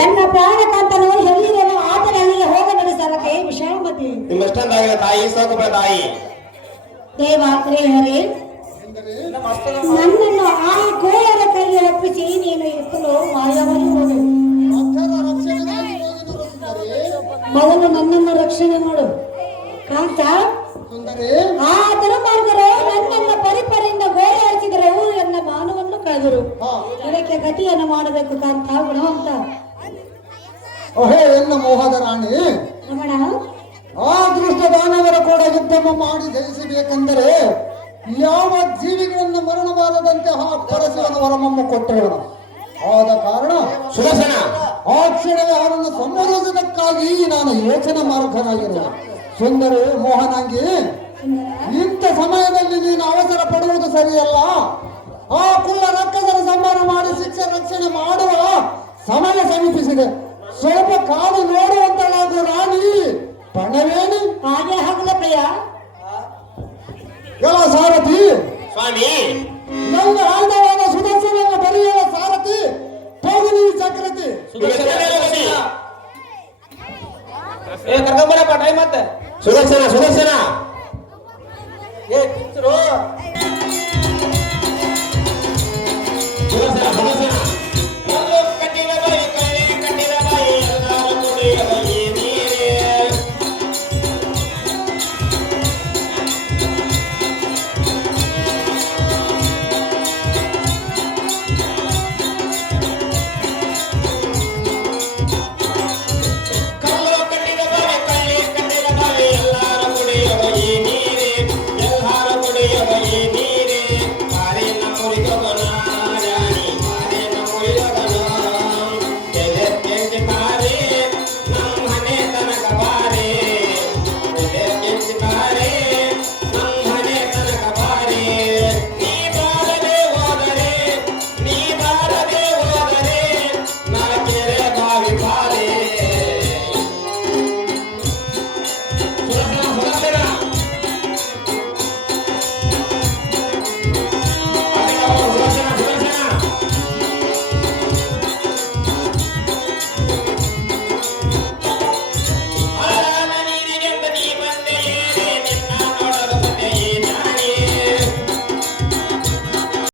ನನ್ನ ಪ್ರಾಣಕಾಂತನು ಎಲ್ಲಿರಲು ಆತನ ಅಲ್ಲಿಗೆ ಹೋಗ ನಡೆಸಲಕ್ಕೆ ವಿಷಾಮತಿ. ನಿಮ್ಮಷ್ಟೊಂದಾಗಿನ ತಾಯಿ ಸೋಕುಬ ತಾಯಿ. ದೇವಾತ್ರಿ ಹರಿ ನನ್ನನ್ನು ಆ ಗೋಳರ ಕೈಗೆ ಒಪ್ಪಿಸಿ ನೀನು ಎತ್ತಲು ಮಾಯವಾಗಿ ಮೊದಲು ನನ್ನನ್ನು ರಕ್ಷಣೆ ಮಾಡು. ಕಾಂತ ಆದರೂ ಆ ನನ್ನನ್ನು ನನ್ನನ್ನ ಪರಿಪರಿಂದ ಗೋಳೆ ಹಚ್ಚಿದರು ನನ್ನ ಮಾನವನ್ನು ಕಳೆದರು. ಇದಕ್ಕೆ ಗತಿಯನ್ನು ಮಾಡಬೇಕು ಕಾಂತ ಗುಣವಂತ. ಓಹೇ ಎನ್ನ ಮೋಹದ ರಾಣಿ? ರಮಣ ಆ ದೃಷ್ಟ ದಾನವರ ಕೂಡ ಉದ್ಯಮ ಮಾಡಿ ಜಯಿಸಬೇಕೆಂದರೆ ಯಾವ ಜೀವಿಗಳನ್ನು ಮರಣ ಮಾಡದಂತೆ ಆ ಪರಶಿವನ ವರಮನ್ನು ಕೊಟ್ಟಿರೋಣ ಆದ ಕಾರಣ ಸುರಸನ ಆ ಕ್ಷಣವೇ ಅವರನ್ನು ಸಂಬೋಧಿಸುವುದಕ್ಕಾಗಿ ನಾನು ಯೋಚನೆ ಮಾರ್ಗನಾಗಿರುವ. ಸುಂದರಿ ಮೋಹನಾಗಿ ಇಂಥ ಸಮಯದಲ್ಲಿ ನೀನು ಅವಸರ ಪಡುವುದು ಸರಿಯಲ್ಲ. ಆ ಕುಲ ರಕ್ಕದರ ಸಂಹಾರ ಮಾಡಿ ಶಿಕ್ಷೆ ರಕ್ಷಣೆ ಮಾಡುವ ಸಮಯ ಸಮೀಪಿಸಿದೆ. ಸ್ವಲ್ಪ ಕಾದು ನೋಡುವಂತಳಾದ ರಾಣಿ ಪಣವೇಣಿ ಹಾಗೆ ಆಗಲ ಪ್ರಿಯ ಎಲ್ಲ ಸಾರಥಿ ಸ್ವಾಮಿ ನನ್ನ ಆಯ್ದವಾದ ಸುದರ್ಶನ ಬರೆಯುವ ಸಾರಥಿ ಹೋಗಲಿ ಚಕ್ರತಿ ಏ ಕರ್ಕೊಂಬರಪ್ಪ ಟೈಮ್ ಮತ್ತೆ ಸುದರ್ಶನ ಸುದರ್ಶನ ಏ ಪಿಕ್ಚರು Yeah.